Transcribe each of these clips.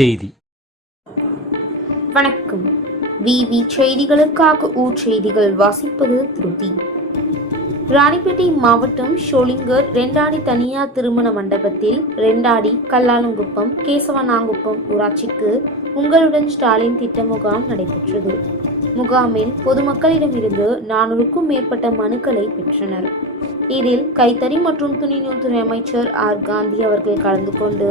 செய்தி. வணக்கம். விவி செய்திகளுக்காக செய்திகள் வாசிப்பது திருதி. ராணிப்பேட்டை மாவட்டம் ஷோலிங்கர் ரெண்டாடி தனியார் திருமண மண்டபத்தில் ரெண்டாடி கல்லாலங்குப்பம் கேசவனாங்குப்பம் ஊராட்சிக்கு உங்களுடன் ஸ்டாலின் திட்ட முகாம் நடைபெற்றது. முகாமில் பொதுமக்களிடமிருந்து 400க்கும் மேற்பட்ட மனுக்களை பெற்றனர். இதில் கைத்தறி மற்றும் துணிநூல் துறை அமைச்சர் ஆர் காந்தி அவர்கள் கலந்து கொண்டு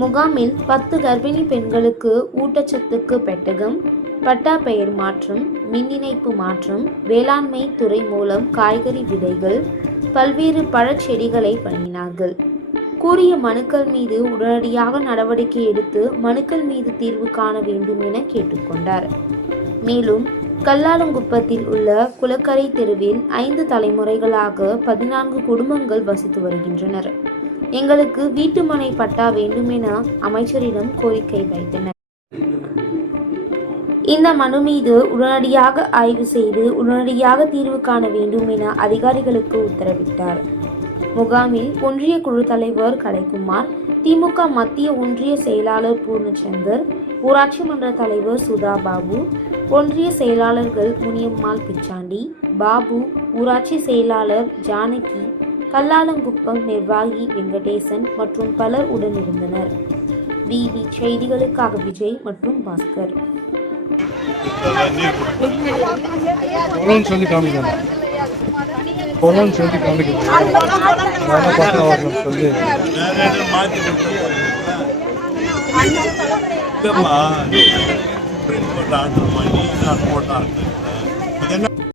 முகாமில் 10 கர்ப்பிணி பெண்களுக்கு ஊட்டச்சத்துக்கு பெட்டகம், பட்டா பெயர் மாற்றம், மின் இணைப்பு மாற்றம், வேளாண்மை துறை மூலம் காய்கறி விதைகள், பல்வேறு பழச்செடிகளை வழங்கினார்கள். கூறிய மனுக்கள் மீது உடனடியாக நடவடிக்கை எடுத்து மனுக்கள் மீது தீர்வு காண வேண்டும் என கேட்டுக்கொண்டார். மேலும் கல்லாலங்குப்பத்தில் உள்ள குளக்கரை தெருவில் 5 தலைமுறைகளாக 14 குடும்பங்கள் வசித்து வருகின்றனர். எங்களுக்கு வீட்டுமனை பட்டா வேண்டும் என அமைச்சரிடம் கோரிக்கை வைத்தனர். இந்த மனு மீது உடனடியாக ஆய்வு செய்து உடனடியாக தீர்வு காண வேண்டும் என அதிகாரிகளுக்கு உத்தரவிட்டார். முகாமில் ஒன்றிய குழு தலைவர் கலைக்குமார், திமுக மத்திய ஒன்றிய செயலாளர் பூர்ணச்சந்தர், ஊராட்சி மன்ற தலைவர் சுதா பாபு, ஒன்றிய செயலாளர்கள் முனியம்மாள் பிச்சாண்டி, பாபு, ஊராட்சி செயலாளர் ஜானகி, கல்லாலங்குப்பம் நிர்வாகி வெங்கடேசன் மற்றும் பலர் உடனிருந்தனர். விவி செய்திகளுக்காக விஜய் மற்றும் பாஸ்கர். என்ன